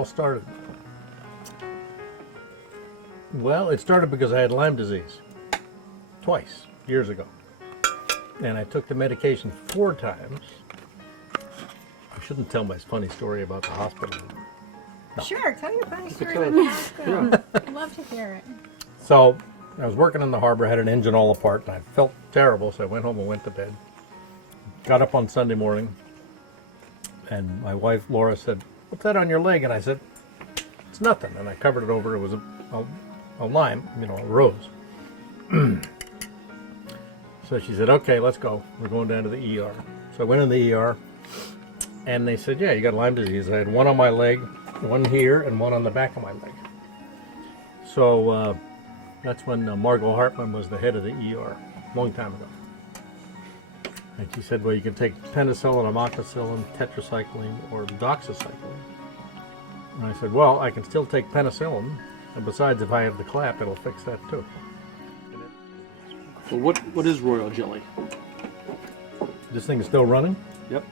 all started? Well, it started because I had Lyme disease twice, years ago. And I took the medication 4 times. I shouldn't tell my funny story about the hospital. No. Sure, tell your funny story. I'd love to hear it. So I was working in the harbor, had an engine all apart, and I felt terrible, so I went home and went to bed. Got up on Sunday morning, and my wife, Laura, said, "What's that on your leg?" And I said, "It's nothing." And I covered it over. It was a Lyme, a rose. So she said, "Okay, let's go. We're going down to the ER." So I went in the ER, and they said, "Yeah, you got Lyme disease." I had one on my leg, one here, and one on the back of my leg. So that's when Margot Hartman was the head of the ER, a long time ago. And she said, "Well, you can take penicillin, amoxicillin, tetracycline, or doxycycline." And I said, "Well, I can still take penicillin, and besides, if I have the clap, it'll fix that too." So what is royal jelly? This thing is still running? Yep.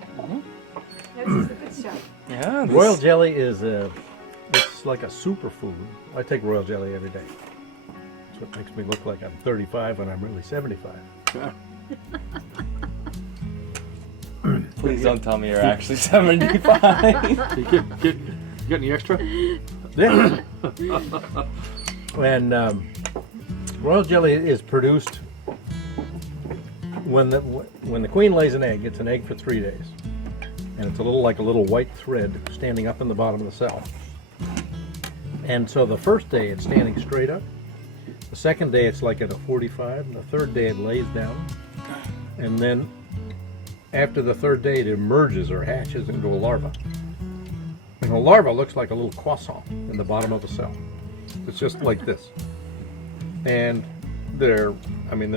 This is the good stuff. Yeah. Royal jelly is it's like a superfood. I take royal jelly every day. That's what makes me look like I'm 35 when I'm really 75. Yeah. Please don't tell me you're actually 75. You get any extra? Yeah. And royal jelly is produced when the queen lays an egg. It's an egg for 3 days, and it's like a little white thread standing up in the bottom of the cell. And so the first day it's standing straight up. The second day it's like at a 45. And the third day it lays down, and then after the third day it emerges or hatches into a larva. And a larva looks like a little croissant in the bottom of a cell. It's just like this. And they're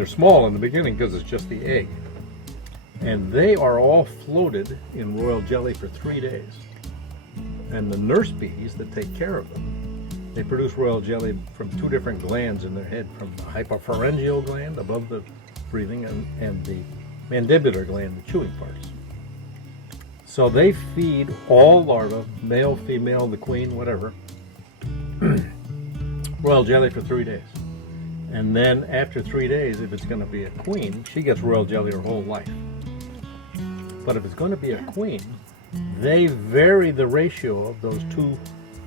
small in the beginning because it's just the egg. And they are all floated in royal jelly for 3 days. And the nurse bees that take care of them, they produce royal jelly from 2 different glands in their head, from the hypopharyngeal gland above the breathing and the mandibular gland, the chewing parts. So they feed all larvae, male, female, the queen, whatever, royal jelly for 3 days. And then after 3 days, if it's going to be a queen, she gets royal jelly her whole life. But if it's going to be a queen, they vary the ratio of those 2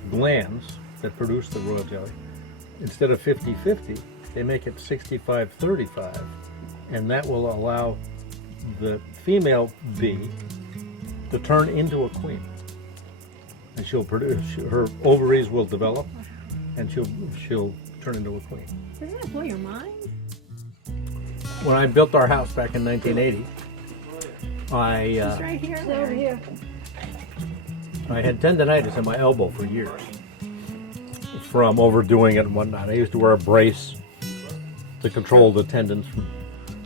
glands that produce the royal jelly. Instead of 50-50, they make it 65-35, and that will allow the female bee to turn into a queen. And she'll produce, her ovaries will develop, and she'll turn into a queen. Doesn't that blow your mind? When I built our house back in 1980, It's right here. It's over here. I had tendonitis in my elbow for years from overdoing it and whatnot. I used to wear a brace to control the tendons.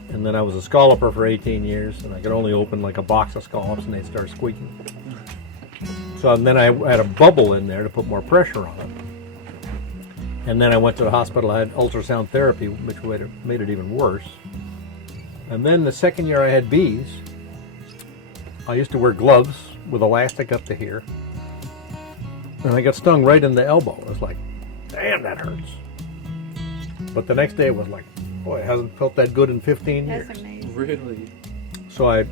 And then I was a scalloper for 18 years, and I could only open like a box of scallops and they'd start squeaking. So then I had a bubble in there to put more pressure on it. And then I went to the hospital. I had ultrasound therapy, which made it even worse. And then the second year I had bees, I used to wear gloves with elastic up to here. And I got stung right in the elbow. I was like, damn, that hurts. But the next day it was like, boy, it hasn't felt that good in 15 years. That's amazing. Really? So I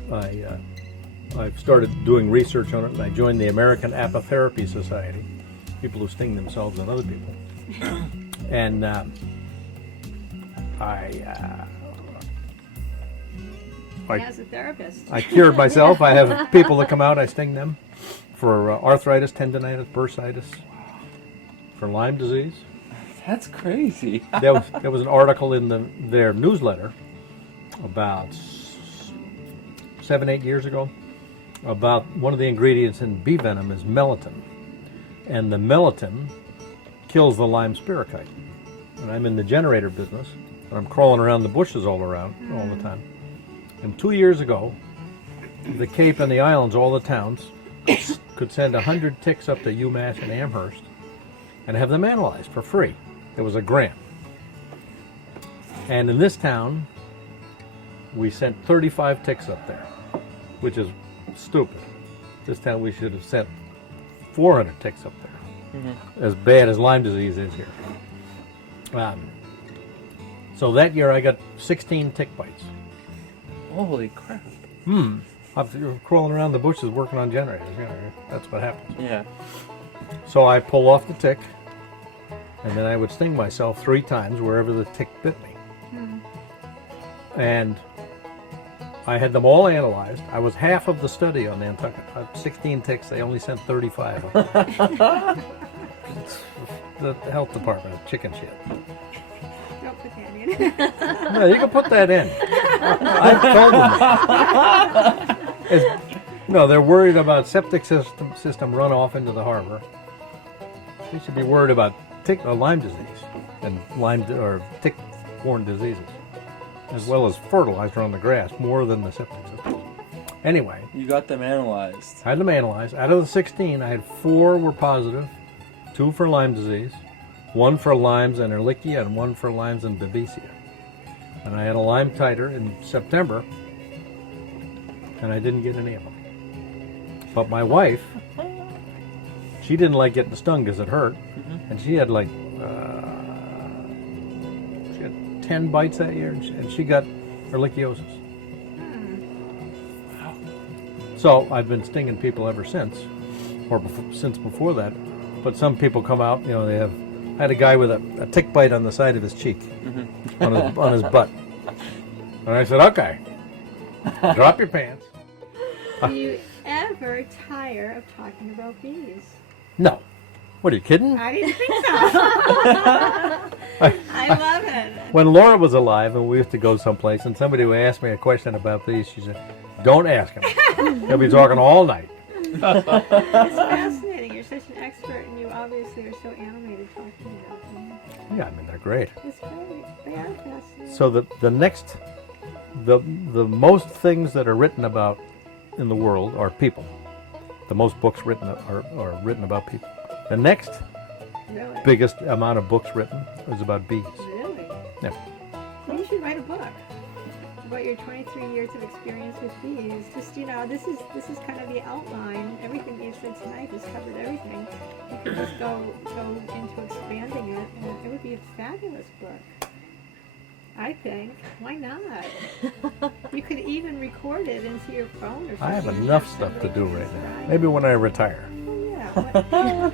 started doing research on it, and I joined the American Apitherapy Society, people who sting themselves and other people. And As a therapist. I cured myself. I have people that come out, I sting them for arthritis, tendonitis, bursitis, for Lyme disease. That's crazy. There was an article in their newsletter about 7-8 years ago about one of the ingredients in bee venom is melatonin. And the melatonin kills the Lyme spirochete. And I'm in the generator business, and I'm crawling around the bushes all the time. And 2 years ago, the Cape and the islands, all the towns, could send 100 ticks up to UMass and Amherst and have them analyzed for free. There was a grant. And in this town, we sent 35 ticks up there, which is stupid. This town we should have sent 400 ticks up there. as bad as Lyme disease is here. So that year I got 16 tick bites. Holy crap. I'm crawling around the bushes working on generators. You know, that's what happens. Yeah. So I pull off the tick, and then I would sting myself 3 times wherever the tick bit me. And I had them all analyzed. I was half of the study on Nantucket. 16 ticks, they only sent 35. It's the health department, chicken shit. Don't put that in. No, you can put that in. I've told them. No, they're worried about septic system runoff into the harbor. They should be worried about Lyme disease and or tick-borne diseases, as well as fertilizer on the grass, more than the septic system. Anyway. You got them analyzed. I had them analyzed. Out of the 16, I had 4 were positive, 2 for Lyme disease, 1 for Lyme's and Ehrlichia, and 1 for Lyme's and Babesia. And I had a Lyme titer in September, and I didn't get any of them. But my wife, she didn't like getting stung because it hurt, and she had like 10 bites that year, and she got ehrlichiosis. So I've been stinging people ever since, or since before that. But some people come out, you know, I had a guy with a tick bite on the side of his cheek, on his butt. And I said, okay, drop your pants. Do you ever tire of talking about bees? No. What, are you kidding? I didn't think so. I love it. When Laura was alive and we used to go someplace and somebody would ask me a question about bees, she said, don't ask him. He'll be talking all night. It's fascinating. You're such an expert, and you obviously are so animated talking about them. Yeah, I mean, they're great. It's great. They are fascinating. So the most things that are written about in the world are people. The most books written are written about people. The next Really? biggest amount of books written is about bees. Really? Yeah. Well, you should write a book about your 23 years of experience with bees. Just, you know, this is kind of the outline. Everything you said tonight has covered everything. You could just go into expanding it, and it would be a fabulous book. I think. Why not? You could even record it into your phone or something. I have enough stuff to do right now. Maybe when I retire. Oh, yeah.